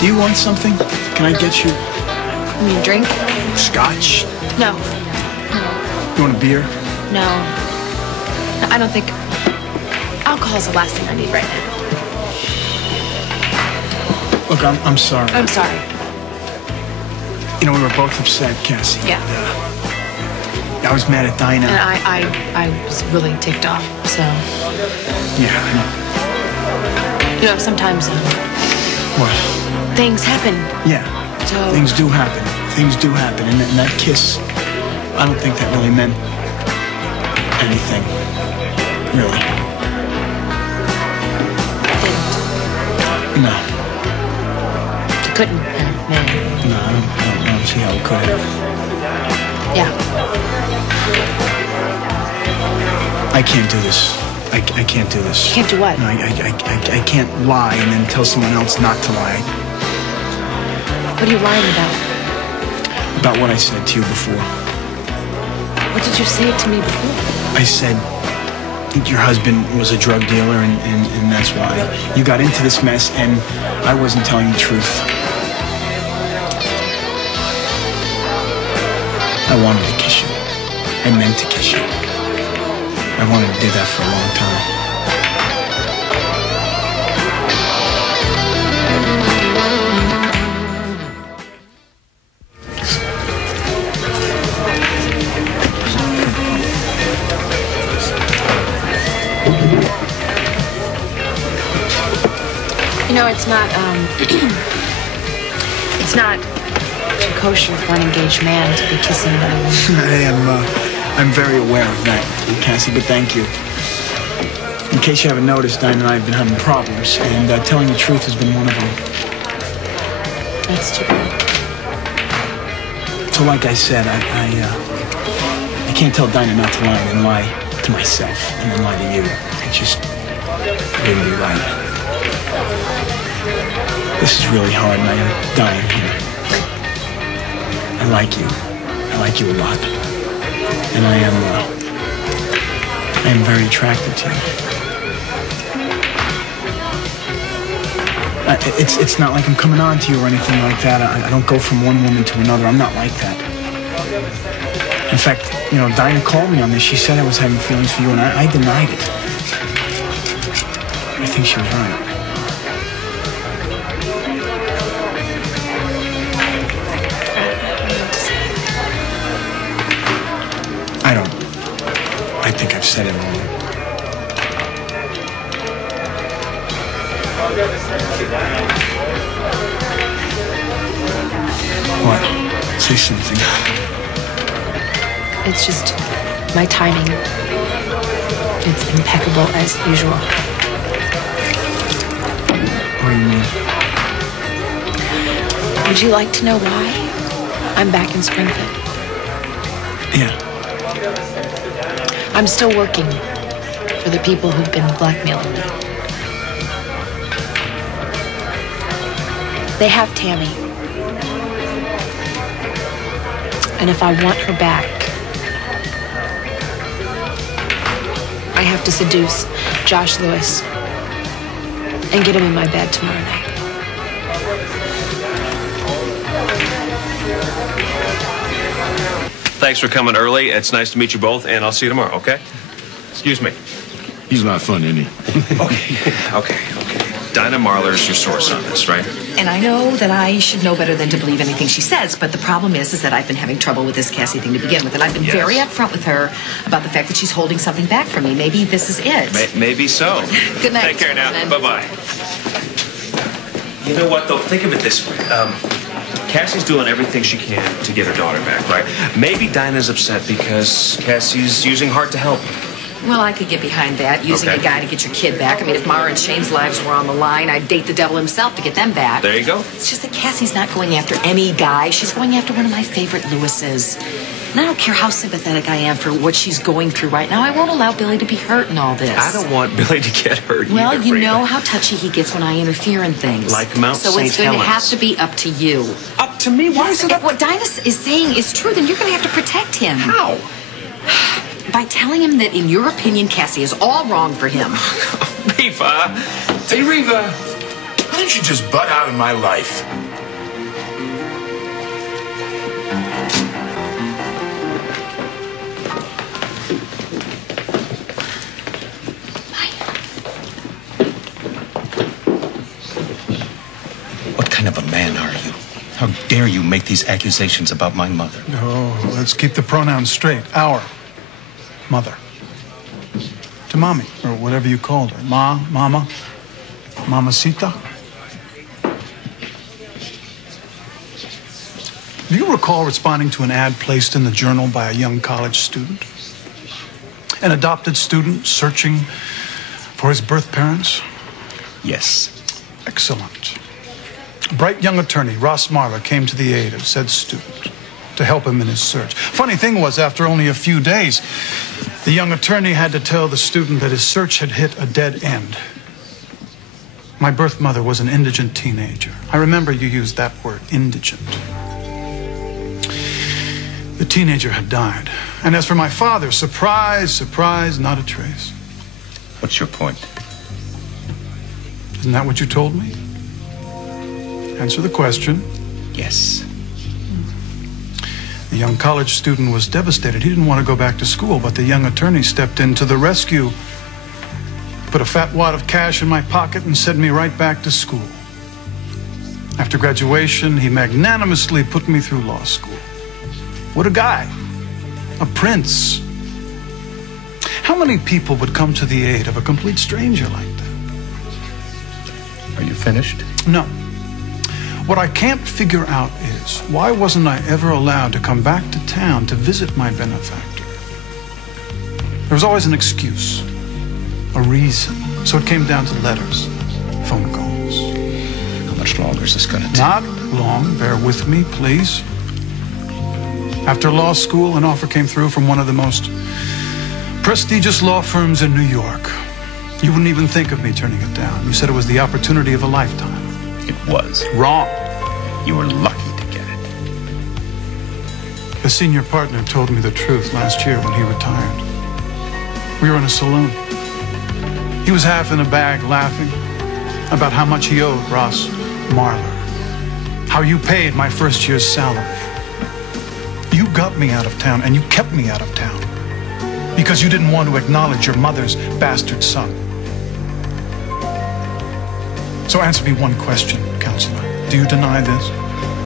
Do you want something? Can I get you? You mean drink? Scotch? No. You want a beer? No. I don't think... Alcohol's the last thing I need right now. Look, I'm sorry. I'm sorry. You know, we were both upset, Cassie. Yeah. I was mad at Dinah. And I was really ticked off, so... Yeah, I know. You know, sometimes... What? Things happen. Yeah. So... Things do happen. Things do happen. And that kiss, I don't think that really meant anything. Really. Didn't. No. It couldn't have, man. No, I don't see how it could have. Yeah. I can't do this. I can't do this. You can't do what? No, I can't lie and then tell someone else not to lie. What are you lying about? About what I said to you before. What did you say to me before? I said your husband was a drug dealer and that's why you got into this mess and I wasn't telling the truth. I wanted to kiss you. I meant to kiss you. I wanted to do that for a long time. You know, it's not kosher for an engaged man to be kissing another. I'm very aware of that, Cassie, but thank you. In case you haven't noticed, Dinah and I have been having problems, and telling the truth has been one of them. That's too bad. So like I said, I can't tell Dinah not to lie and then lie to myself and then lie to you. It just wouldn't be right. This is really hard and I am dying here. I like you. I like you a lot. And I am very attracted to you. It's not like I'm coming on to you or anything like that. I don't go from one woman to another. I'm not like that. In fact, you know, Dinah called me on this. She said I was having feelings for you, and I denied it. I think she was right. I think I've said it wrong. What? Say something. It's just my timing. It's impeccable as usual. What do you mean? Would you like to know why I'm back in Springfield? Yeah. I'm still working for the people who've been blackmailing me. They have Tammy. And if I want her back, I have to seduce Josh Lewis and get him in my bed tomorrow night. Thanks for coming early. It's nice to meet you both, and I'll see you tomorrow, okay? Excuse me. He's not fun, isn't he? Okay. Dinah Marler's your source on this, right? And I know that I should know better than to believe anything she says, but the problem is that I've been having trouble with this Cassie thing to begin with, and I've been very upfront with her about the fact that she's holding something back from me. Maybe this is it. Maybe so. Good night. Take care now. Bye-bye. You know what, though? Think of it this way. Cassie's doing everything she can to get her daughter back, right? Maybe Dinah's upset because Cassie's using Hart to help. Well, I could get behind that, using a guy to get your kid back. I mean, if Mara and Shane's lives were on the line, I'd date the devil himself to get them back. There you go. It's just that Cassie's not going after any guy. She's going after one of my favorite Lewises. And I don't care how sympathetic I am for what she's going through right now. I won't allow Billy to be hurt in all this. I don't want Billy to get hurt Well, either, you Rita. know how touchy he gets when I interfere in things. Like Mount So St. it's going to have Helens. to be up to you. Up to me? Why is it If what Dinah is saying is true, then you're going to have to protect him. How? By telling him that, in your opinion, Cassie is all wrong for him. Reva! Hey, Reva! Why don't you just butt out of my life? What kind of a man are you? How dare you make these accusations about my mother? Oh, let's keep the pronouns straight. Our mother. To Mommy, or whatever you called her. Ma, Mama, Mamacita. Do you recall responding to an ad placed in the Journal by a young college student? An adopted student searching for his birth parents? Yes. Excellent. A bright young attorney, Ross Marler, came to the aid of said student to help him in his search. Funny thing was, after only a few days, the young attorney had to tell the student that his search had hit a dead end. My birth mother was an indigent teenager. I remember you used that word, indigent. The teenager had died. And as for my father, surprise, surprise, not a trace. What's your point? Isn't that what you told me? Answer the question. Yes. The young college student was devastated. He didn't want to go back to school, but the young attorney stepped in to the rescue, put a fat wad of cash in my pocket, and sent me right back to school. After graduation, he magnanimously put me through law school. What a guy. A prince. How many people would come to the aid of a complete stranger like that? Are you finished? No. What I can't figure out is, why wasn't I ever allowed to come back to town to visit my benefactor? There was always an excuse, a reason. So it came down to letters, phone calls. How much longer is this going to take? Not long. Bear with me, please. After law school, an offer came through from one of the most prestigious law firms in New York. You wouldn't even think of me turning it down. You said it was the opportunity of a lifetime. It was. Wrong. You were lucky to get it. The senior partner told me the truth last year when he retired. We were in a saloon. He was half in a bag laughing about how much he owed Ross Marler. How you paid my first year's salary. You got me out of town, and you kept me out of town because you didn't want to acknowledge your mother's bastard son. So answer me one question, counselor. Do you deny this?